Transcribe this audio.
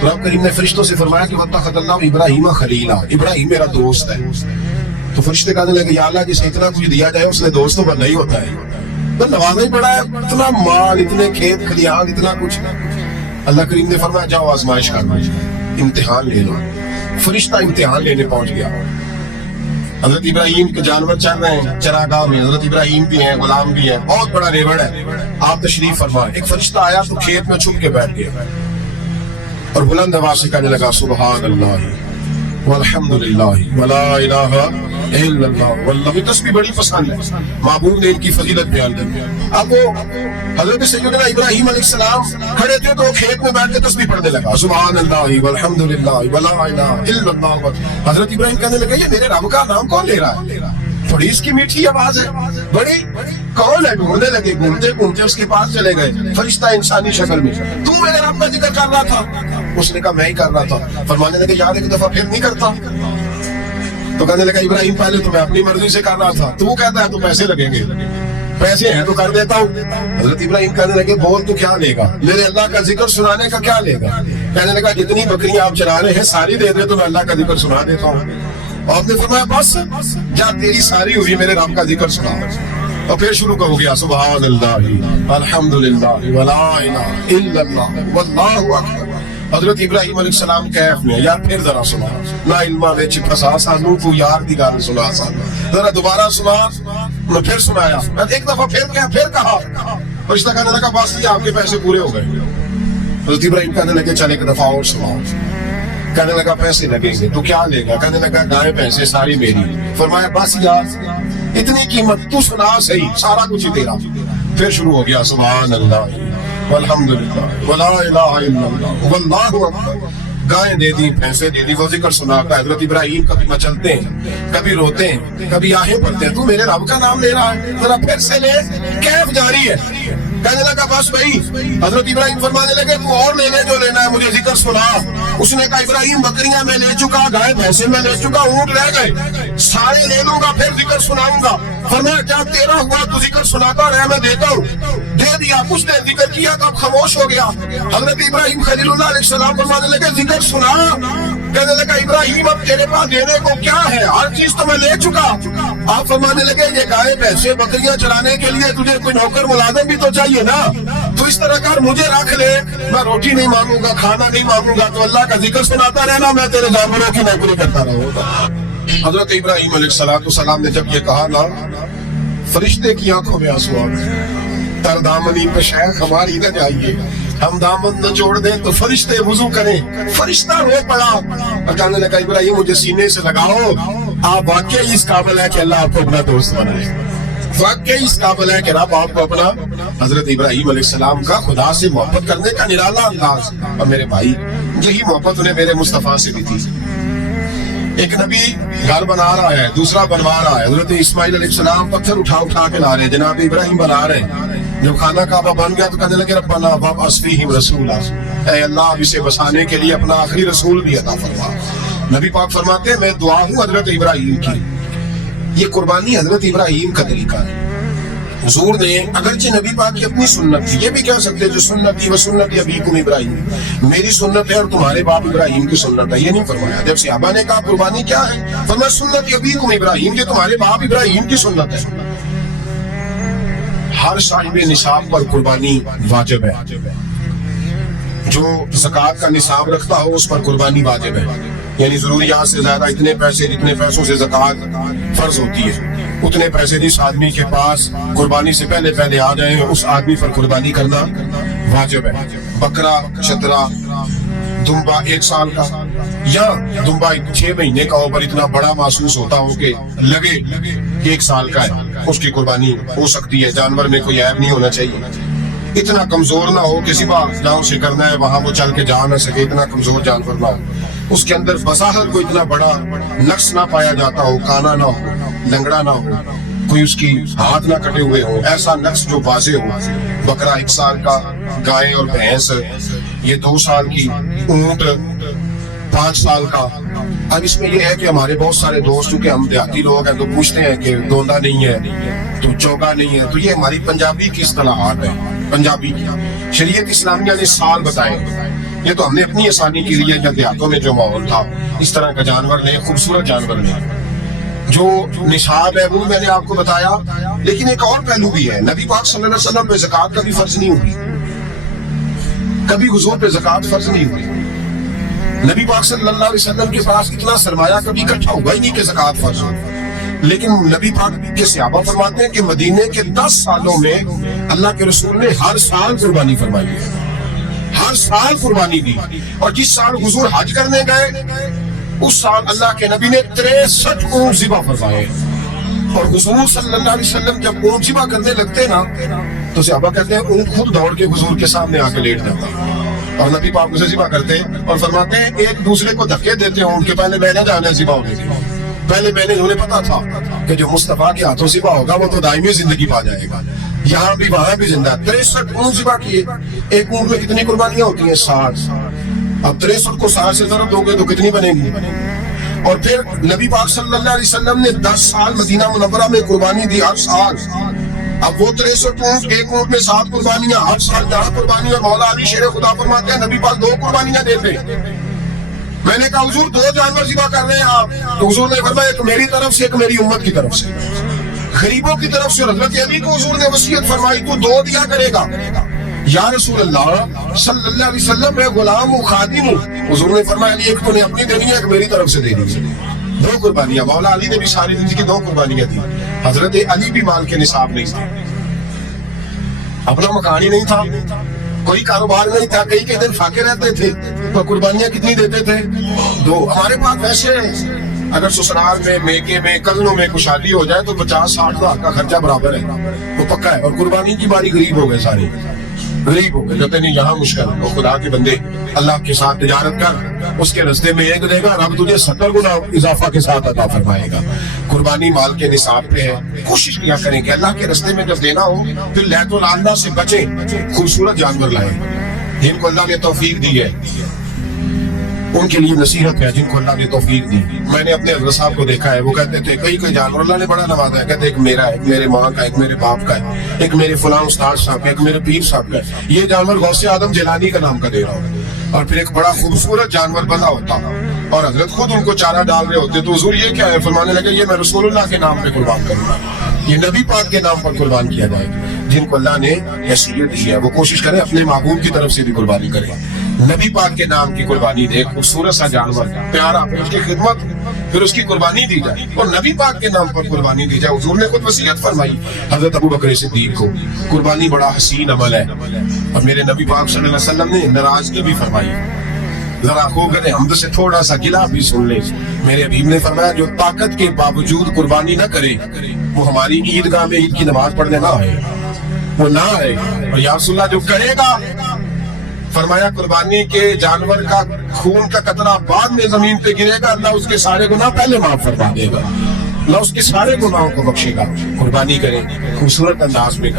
تو رب کریم نے فرشتوں سے فرمایا کہ وَاتَّخَذَ اللَّهُ إِبْرَاهِيمَ خَلِيلًا، ابراہیم میرا دوست ہے۔ تو فرشتے کہنے لگے یا اللہ جسے اتنا کچھ دیا جائے اس نے دوست تو بننا ہی ہوتا ہے، تو نوازا ہی پڑا ہے، اتنا مال، اتنے کھیت کھلیان، اتنا کچھ۔ اللہ کریم نے فرمایا جاؤ آزمائش کرنا، امتحان لے لو۔ فرشتہ امتحان لینے پہنچ گیا۔ حضرت ابراہیم کے جانور چل رہے ہیں چراگاہ میں، حضرت ابراہیم بھی ہیں، غلام بھی ہیں، بہت بڑا ریوڑ ہے۔ آپ تشریف فرمائے، ایک فرشتہ آیا تو کھیت میں چھپ کے بیٹھ گیا اور بلند آواز سے کہنے لگا سبحان اللہ والحمد للہ ولا الہ الا اللہ واللہ۔ یہ تسبیح بڑی پسند ہے، معبود نے ان کی فضیلت بیان کی۔ اب وہ حضرت سیدنا ابراہیم علیہ السلام کھڑے تھے تو کھیت میں بیٹھ کے تسبیح پڑھنے لگا سبحان اللہ والحمد للہ ولا الہ الا اللہ۔ حضرت ابراہیم کہنے لگا یہ میرے رب کا نام کون لے رہا ہے؟ بڑی اس کی میٹھی آواز ہے، بڑی کون ہے؟ ڈھونڈنے لگے، گھومتے گھومتے اس کے پاس چلے گئے، فرشتہ انسانی شکل میں، تو میرے رب کا ذکر کر رہا تھا؟ اس نے کہا میں ہی کر رہا تھا۔ فرمانے لگے یاد ایک دفعہ پھر نہیں کرتا؟ تو کہنے لگا ابراہیم پہلے تو میں اپنی مرضی سے کر رہا تھا، تو کہتا ہے تو پیسے لگیں گے، پیسے ہیں تو کر دیتا ہوں۔ حضرت ابراہیم کہنے لگے بول تو کیا لے گا، میرے اللہ کا ذکر سنانے کا کیا لے گا؟ کہنے لگا جتنی بکریاں آپ چلا رہے ہیں ساری دے دے تو میں اللہ کا ذکر سنا دیتا ہوں۔ اور آپ نے فرمایا بس جا تیری ساری ہوئی میرے رب کا ذکر سنا، اور پھر شروع ہو گیا سبحان اللہ الحمدللہ ولا الہ الا اللہ واللہ اکبر۔ حضرت ابراہیم علیہ السلام کیف میں یار پھر ذرا سنا، نہ علمہ وچ پھسا سانو تو یار دی گل سنا سانو، ذرا دوبارہ سنا۔ میں پھر سنایا، ایک دفعہ پھر کہا، فرشتہ کہنے لگا بس یہ آپ کے پیسے پورے ہو گئے۔ حضرت ابراہیم کہنے لگے چل ایک دفعہ اور سناؤ۔ کہنے لگا پیسے لگیں گے، تو کیا لے گا؟ کہنے لگا گائے بھینسیں ساری میری۔ فرمایا بس یار اتنی قیمت، تو سنا صحیح، سارا کچھ ہی تیرا۔ پھر شروع ہو گیا سبحان اللہ والحمدللہ ولا الہ الا اللہ واللہ اکبر۔ گائیں دے دی، بھینسیں دے دی، وہ ذکر سنا کر حضرت ابراہیم کبھی مچلتے ہیں، کبھی روتے ہیں، کبھی آہیں پڑھتے ہیں، تو میرے رب کا نام لے رہا ہے، ذرا پھر سے لے۔ کیف جاری ہے۔ کہنے لگا بس بھائی۔ حضرت ابراہیم فرمانے لگے تو اور لے لے جو لینا ہے، مجھے ذکر سنا۔ اس نے کہا ابراہیم بکریاں میں لے چکا، گائے بھینسیں میں لے چکا، اونٹ رہ گئے، سارے لے لوں گا پھر ذکر سناؤں گا۔ فرمایا کیا تیرا ہوا تو ذکر سناتا رہے، میں دیتا ہوں۔ دے دیا، کچھ نے ذکر کیا تو اب خاموش ہو گیا۔ حضرت ابراہیم خلیل اللہ علیہ السلام فرمانے لگے ذکر سنا۔ کہنے لگا ابراہیم اب تیرے پاس دینے کو کیا ہے، ہر چیز تو میں لے چکا۔ آپ فرمانے لگے یہ گائے بھینسیں بکریاں چلانے کے لیے تجھے کوئی نوکر ملازم بھی تو چاہیے نا، تو اس طرح کر مجھے رکھ لے، میں روٹی نہیں مانگوں گا، کھانا نہیں مانگوں گا، تو اللہ کا ذکر سناتا رہنا، میں تیرے جانوروں کی نوکری کرتا رہوں گا۔ حضرت ابراہیم علیہ السلام نے جب یہ کہا نا، فرشتے کی آنکھوں میں آنسو آ گئے۔ تر دامنی پہ شیخ ہماری نہ جائیے، ہم دامن نہ چھوڑ دیں تو فرشتے وضو کریں۔ فرشتہ رو پڑا اور کہنے لگا ابراہیم مجھے سینے سے لگاؤ، آپ واقعی اس قابل ہے کہ اللہ آپ کو اپنا دوست بنائے، واقعی اس قابل ہے کہ رب آپ کو اپنا۔ حضرت ابراہیم علیہ السلام کا خدا سے محبت کرنے کا نرالا انداز، اور میرے بھائی یہی محبت انہیں میرے مصطفیٰ سے بھی تھی۔ ایک نبی گھر بنا رہا ہے، دوسرا بنوا رہا ہے۔ حضرت اسماعیل علیہ السلام پتھر اٹھا کے لا رہے ہیں، جناب ابراہیم بنا رہے ہیں۔ جب خانہ کعبہ بن گیا تو کہنے لگے ربنا وابعث فیہم رسولا، اے اللہ اب اسے بسانے کے لیے اپنا آخری رسول بھی عطا فرما۔ نبی پاک فرماتے ہیں میں دعا ہوں حضرت ابراہیم کی۔ یہ قربانی حضرت ابراہیم کا طریقہ ہے۔ حضور نے اگرچہ نبی پاک کی اپنی سنت تھی، یہ بھی کہہ سکتے جو سنتی و سنت ابیکم ابراہیم، میری سنت ہے اور تمہارے باپ ابراہیم کی سنت ہے، یہ نہیں فرمایا۔ جب صحابہ نے کہا قربانی کیا ہے، فرمایا سنت ابیکم ابراہیم، یہ تمہارے باپ ابراہیم کی سنت ہے۔ ہر صاحب نصاب پر قربانی واجب ہے، جو زکوٰۃ کا نصاب رکھتا ہو اس پر قربانی واجب ہے، یعنی ضروریات سے زیادہ اتنے پیسے جتنے پیسوں سے زکوٰۃ فرض ہوتی ہے، اتنے پیسے جس آدمی کے پاس قربانی سے پہلے آ جائیں اس آدمی پر قربانی کرنا واجب ہے۔ بکرا، چترا، دمبا 1 سال کا یا دمبا 6 مہینے کا ہو پر اتنا بڑا محسوس ہوتا ہو کہ لگے کہ 1 سال کا ہے، اس کی قربانی ہو سکتی ہے۔ جانور میں کوئی عیب نہیں ہونا چاہیے، اتنا کمزور نہ ہو کہ ذبح جہاں سے کرنا ہے وہاں وہ چل کے جا نہ سکے، اتنا کمزور جانور نہ ہو، اس کے اندر بظاہر کوئی اتنا بڑا نقص نہ پایا جاتا ہو، کانا نہ ہو، لنگڑا نہ ہو، کوئی اس کی ہاتھ نہ کٹے ہوئے ہو، ایسا نقص جو واضح ہو۔ بکرا 1 سال کا، گائے اور بھینس یہ 2 سال کی، اونٹ 5 سال کا۔ اب اس میں یہ ہے کہ ہمارے بہت سارے دوست کیونکہ ہم دیہاتی لوگ ہیں تو پوچھتے ہیں کہ دوندا نہیں ہے تو چوگا نہیں ہے، تو یہ ہماری پنجابی کی اصطلاحات ہے، پنجابی کی۔ شریعت اسلامیہ نے سال بتائے یہ تو ہم نے اپنی آسانی کے لیے یا دیہاتوں میں جو ماحول تھا اس طرح کا جانور لیں، خوبصورت جانور لیں. جو نصاب ہے وہ میں نے آپ کو بتایا. لیکن ایک اور پہلو بھی ہے، نبی پاک صلی اللہ علیہ وسلم پہ زکوٰۃ کبھی فرض نہیں ہوئی، کبھی حضور پہ زکوٰۃ فرض نہیں ہوئی. نبی پاک صلی اللہ علیہ وسلم کے پاس اتنا سرمایہ کبھی اکٹھا ہوا ہی نہیں کہ زکوٰۃ فرض ہو. لیکن نبی پاک کے صحابہ فرماتے ہیں کہ مدینے کے 10 سالوں میں اللہ کے رسول نے ہر سال قربانی فرمائی ہے، ہر سال قربانی دی. اور جس سال حضور حج کرنے گئے اس سال اللہ کے نبی نے 63 اونٹ ذبح فرمائے. اور حضور صلی اللہ علیہ وسلم جب اونٹ ذبح کرنے لگتے نا تو صحابہ کہتے ہیں اونٹ خود دوڑ کے حضور کے سامنے آ کے لیٹ جاتا اور نبی پاک اسے ذبح کرتے اور فرماتے ہیں ایک دوسرے کو دھکے دیتے ہیں اونٹ کے، پہلے میں نے جانا ہے ذبح ہونے کے، پہلے میں نے انہیں پتا تھا کہ جو مصطفیٰ کے ہاتھوں ذبح ہوگا وہ تو دائمی زندگی پا جائے گا. یہاں بھی وہاں بھی زندہ. 63 اونٹ ذبح کیے. ایک اونٹ میں کتنی قربانیاں ہوتی ہیں؟ 60. اب 63 کو 60 سے ضرب دو گے تو کتنی بنے گی؟ اور پھر نبی پاک صلی اللہ علیہ وسلم نے 10 سال مدینہ منورہ میں قربانی دی، ہر سال. اب وہ 63 اونٹ، ایک اونٹ میں 7 قربانیاں، ہر سال 10 قربانی. اور مولا علی شیر خدا فرماتے ہیں نبی پاک 2 قربانیاں دیتے. میں نے کہا حضور 2 جانور ذبح کر رہے ہیں آپ؟ تو حضور نے فرمایا ایک میری طرف سے، ایک میری امت کی طرف سے، غریبوں کی طرف سے. اور حضرت علی کو حضور نے وصیت فرمائی تو 2 دیا کرے گا. یا رسول اللہ صلی اللہ علیہ وسلم میں غلام ہوں، خادم ہوں. حضور نے فرمایا علی ایک تو نے اپنی دینی ہے، ایک میری طرف سے دینی ہے. 2 قربانیاں. مولا علی نے بھی ساری زندگی 2 قربانیاں دی. حضرت علی بھی مال کے نصاب نہیں تھا، اپنا مکان ہی نہیں تھا، کوئی کاروبار نہیں تھا، کئی دن فاقے رہتے تھے. تو قربانیاں کتنی دیتے تھے؟ 2. ہمارے پاس ویسے اگر سسرال میں، میکے میں، کزنوں میں کچھ شادی ہو جائے تو 50-60 لاکھ کا خرچہ برابر ہے، وہ پکا ہے. اور قربانی کی باری غریب ہو گئے، سارے غریب ہو گئے. کہتے نہیں یہاں مشکل. اور خدا کے بندے اللہ کے ساتھ تجارت کر، اس کے رستے میں 1 دے گا، رب تجھے 70 گنا اضافہ کے ساتھ عطا فرمائے گا. قربانی مال کے نصاب پہ ہے. کوشش کیا کریں کہ اللہ کے رستے میں جب دینا ہو پھر لیت العلہ سے بچیں، خوبصورت جانور لائیں. جن کو اللہ نے توفیق دی ہے ان کے لیے نصیحت ہے، جن کو اللہ نے توفیق دی. میں نے اپنے حضرت صاحب کو دیکھا ہے، وہ کہتے تھے کئی جانور اللہ نے بڑا نوازا ہے. کہتے ایک میرا ہے، ایک میرے ماں کا، ایک میرے باپ کا ہے، ایک میرے فلاں استاد صاحب کا، ایک میرے پیر صاحب کا ہے. یہ جانور غوث اعظم جیلانی کا نام کا دے رہا ہوں. اور پھر ایک بڑا خوبصورت جانور بنا ہوتا اور حضرت خود ان کو چارہ ڈال رہے ہوتے تو حضور یہ کیا ہے؟ فرمانے لگے یہ میں رسول اللہ کے نام پہ قربان کروں گا، یہ نبی پاک کے نام پر قربان کیا جائے گا. جن کو اللہ نے حیثیت دی ہے وہ کوشش کرے اپنے محبوب کی طرف سے بھی قربانی کرے، نبی پاک کے نام کی قربانی دے. خوبصورت سا جانور پیارا، پھر اس کی خدمت، پھر اس کی قربانی دی جائے اور نبی پاک کے نام پر قربانی دی جائے. حضور نے خود وصیت فرمائی حضرت ابو بکر صدیق کو، قربانی بڑا حسین عمل ہے. اور میرے نبی پاک صلی اللہ علیہ وسلم نے ناراضگی بھی فرمائی. ذرا خوگر حمد سے تھوڑا سا گلا بھی سن لے. میرے حبیب نے فرمایا جو طاقت کے باوجود قربانی نہ کرے وہ ہماری عیدگاہ میں عید کی نماز پڑھنے نہ آئے، وہ نہ آئے. اور یا رسول اللہ جو کرے گا، فرمایا قربانی کے جانور کا خون کا قطرہ بعد میں زمین پہ گرے گا، اللہ اس کے سارے گناہ پہلے معاف فرما دے گا، اللہ اس کے سارے گناہوں کو بخشے گا. قربانی کریں، خوبصورت انداز میں کریں.